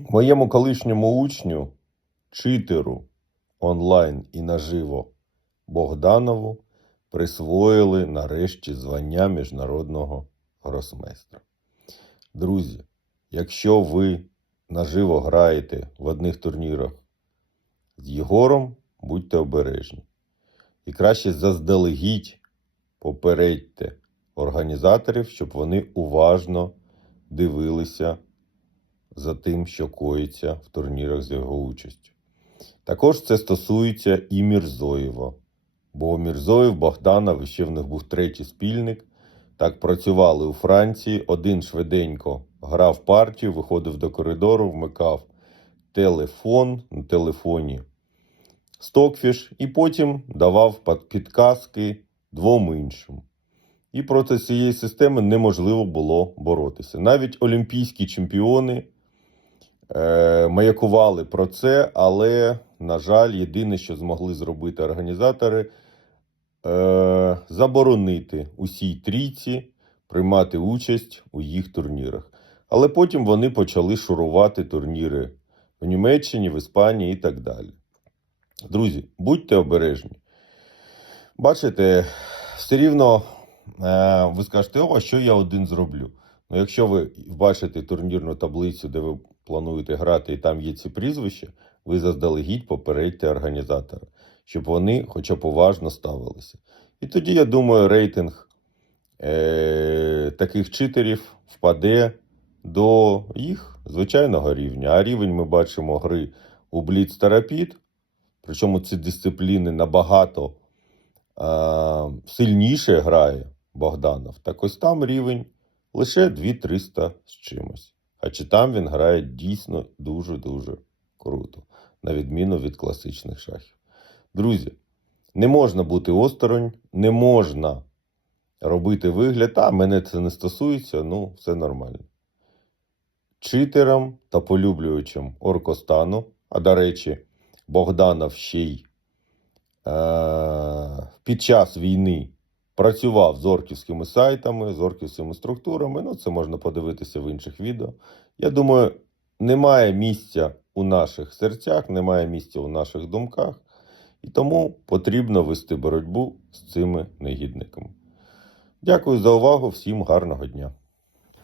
Моєму колишньому учню, читеру онлайн і наживо Богданову присвоїли нарешті звання міжнародного гросмейстра. Друзі, якщо ви наживо граєте в одних турнірах з Єгором, будьте обережні. І краще заздалегідь попередьте організаторів, щоб вони уважно дивилися за тим, що коїться в турнірах з його участю. Також це стосується і Мірзоєва, бо Мірзоєв, Богданов і ще в них був третій спільник. Так працювали у Франції. Один швиденько грав партію, виходив до коридору, вмикав телефон на телефоні Стокфіш і потім давав підказки двом іншим. І проти цієї системи неможливо було боротися. Навіть олімпійські чемпіони маякували про це, але, на жаль, єдине, що змогли зробити організатори, е, заборонити усій трійці приймати участь у їх турнірах. Але потім вони почали шурувати турніри в Німеччині, в Іспанії і так далі. Друзі, будьте обережні. Бачите, все рівно е, ви скажете, о, що я один зроблю? Ну, якщо ви бачите турнірну таблицю, де ви плануєте грати, і там є ці прізвища, ви заздалегідь попередьте організатора, щоб вони хоча б уважно ставилися. І тоді, я думаю, рейтинг е, таких читерів впаде до їх звичайного рівня. А рівень ми бачимо гри у Бліц та причому ці дисципліни набагато е, сильніше грає Богданов. Так ось там рівень лише 2300 з чимось. А чи там він грає дійсно дуже-дуже круто, на відміну від класичних шахів. Друзі, не можна бути осторонь, не можна робити вигляд, а мене це не стосується, ну, все нормально. Читерам та полюблювачам Оркостану, а до речі, Богданов ще й е- під час війни працював з орківськими сайтами, з орківськими структурами. Ну, це можна подивитися в інших відео. Я думаю, немає місця у наших серцях, немає місця у наших думках, і тому потрібно вести боротьбу з цими негідниками. Дякую за увагу, всім гарного дня.